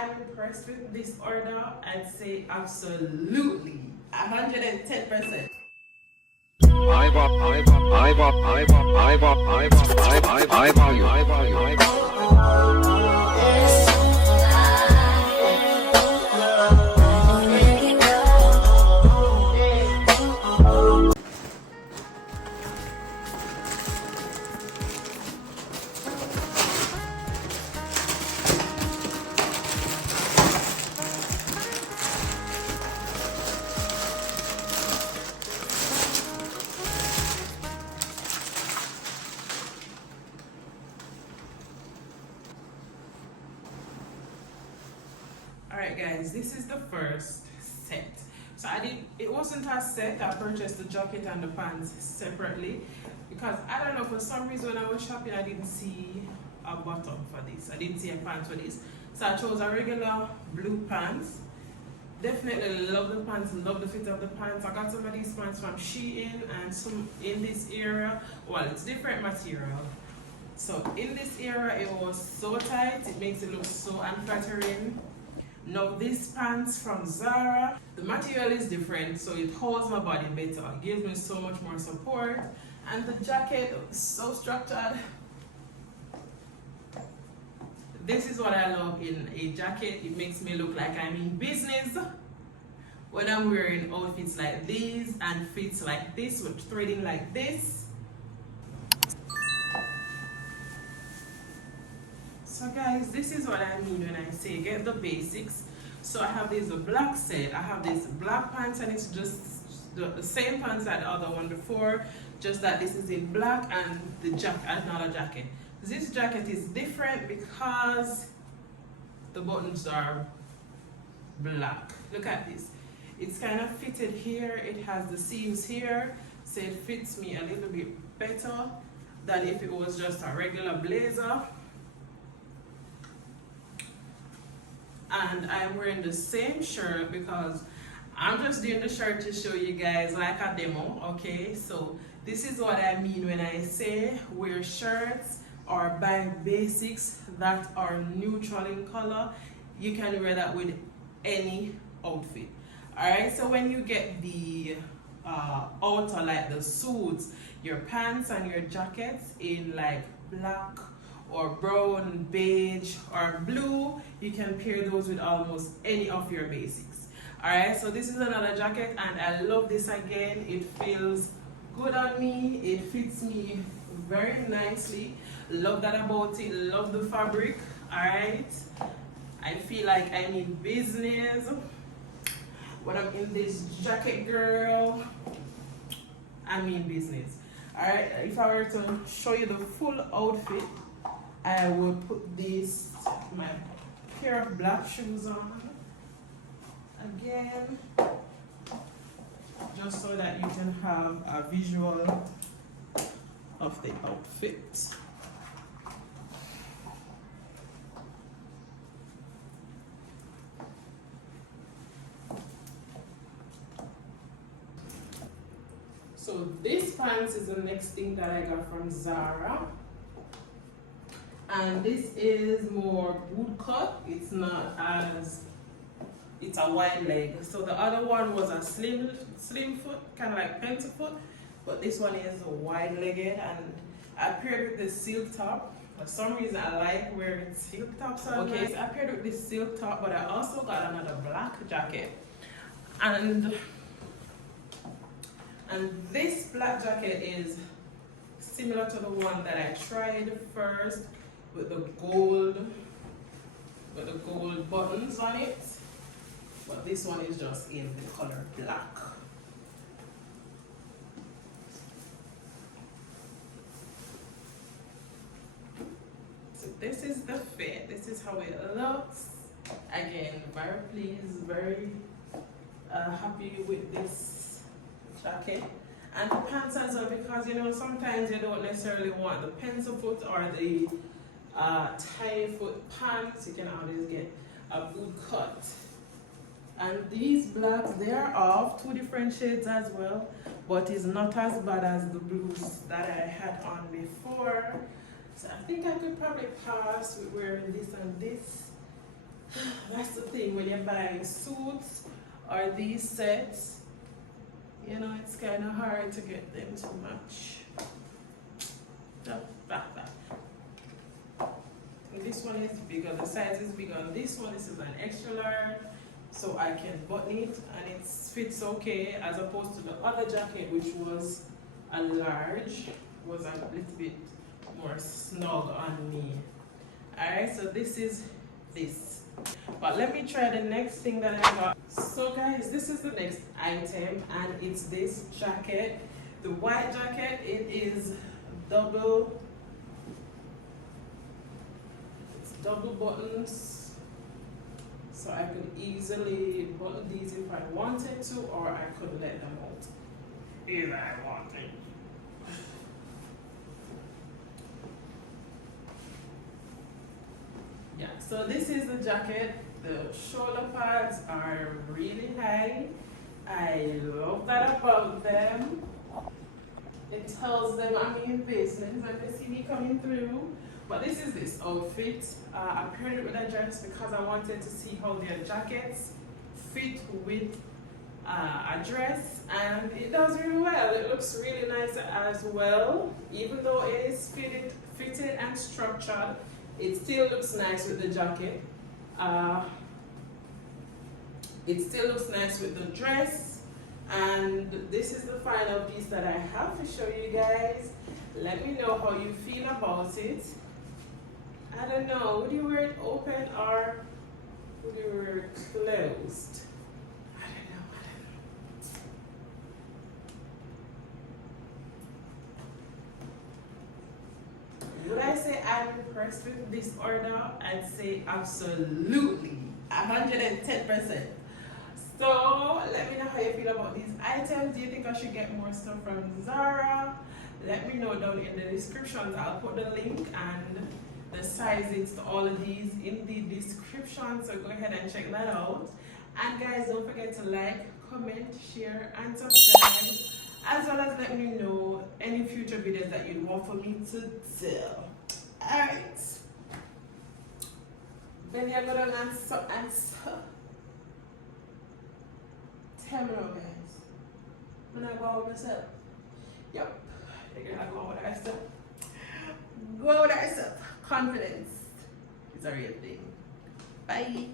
I'm impressed with this order. I'd say absolutely 110%. Alright guys, this is the first set. So it wasn't a set. I purchased the jacket and the pants separately because I don't know, for some reason when I was shopping I didn't see a bottom for this. I didn't see a pants for this. So I chose a regular blue pants. Definitely love the pants, love the fit of the pants. I got some of these pants from Shein and some in this area. Well, it's different material. So in this area it was so tight, it makes it look so unflattering. Now this pants from Zara, the material is different, so it holds my body better. It gives me so much more support. And the jacket is so structured. This is what I love in a jacket. It makes me look like I'm in business. When I'm wearing outfits like these and fits like this with threading like this. So guys, this is what I mean when I say get the basics. So I have this black set, I have this black pants, and it's just the same pants as the other one before, just that this is in black and the jacket, another jacket. This jacket is different because the buttons are black. Look at this. It's kind of fitted here, it has the seams here, so it fits me a little bit better than if it was just a regular blazer. And I'm wearing the same shirt because I'm just doing the shirt to show you guys like a demo, okay? So this is what I mean when I say wear shirts or buy basics that are neutral in color. You can wear that with any outfit. Alright, so when you get the outer, like the suits, your pants and your jackets in like black or brown, beige, or blue, you can pair those with almost any of your basics. Alright, so this is another jacket and I love this again. It feels good on me, it fits me very nicely. Love that about it, love the fabric. Alright, I feel like I'm in business when I'm in this jacket, girl. I'm in business. Alright, if I were to show you the full outfit, I will put this, my pair of black shoes on again, just so that you can have a visual of the outfit. So this pants is the next thing that I got from Zara. And this is more boot cut. It's not as, it's a wide leg. So the other one was a slim foot, kind of like pencil foot, but this one is wide legged, and I paired with this silk top. For some reason I like wearing silk tops on. Okay, so I paired with this silk top, but I also got another black jacket. And this black jacket is similar to the one that I tried first, with the gold buttons on it, but this one is just in the color black. So this is the fit, this is how it looks. Again, very pleased, very happy with this jacket. And the pants as well, because you know sometimes you don't necessarily want the pencil foot or the tie foot pants. You can always get a boot cut. And these blacks, they are of 2 different shades as well, but it's not as bad as the blues that I had on before. So I think I could probably pass with wearing this and this. that's the thing when you're buying suits or these sets, you know, it's kind of hard to get them to match. This one is bigger, the size is bigger. This one, this is an extra large, so I can button it and it fits okay, as opposed to the other jacket, which was a large, was a little bit more snug on me. Alright, so this is this. But let me try the next thing that I got. So guys, this is the next item, and it's this jacket. The white jacket, it is double buttons, so I could easily button these if I wanted to, or I could let them out if I wanted. Yeah, so this is the jacket. The shoulder pads are really high. I love that about them. It tells them I'm in business and they see me coming through. But this is this outfit. I paired it with a dress because I wanted to see how their jackets fit with a dress, and it does really well. It looks really nice as well. Even though it is fitted and structured, it still looks nice with the jacket. It still looks nice with the dress. And this is the final piece that I have to show you guys. Let me know how you feel about it. I don't know, would you wear it open or would you wear it closed? I don't know. Would I say I'm impressed with this order? I'd say absolutely, 110%. So let me know how you feel about these items. Do you think I should get more stuff from Zara? Let me know down in the descriptions. I'll put the link and the sizes to all of these in the description, so go ahead and check that out. And guys, don't forget to like, comment, share and subscribe, as well as let me know any future videos that you'd want for me to do. Alright, then you're gonna answer. Tell me now, guys, I'm gonna go with myself. Yep, you're gonna go with myself. Go with yourself. Confidence is a real thing. Bye.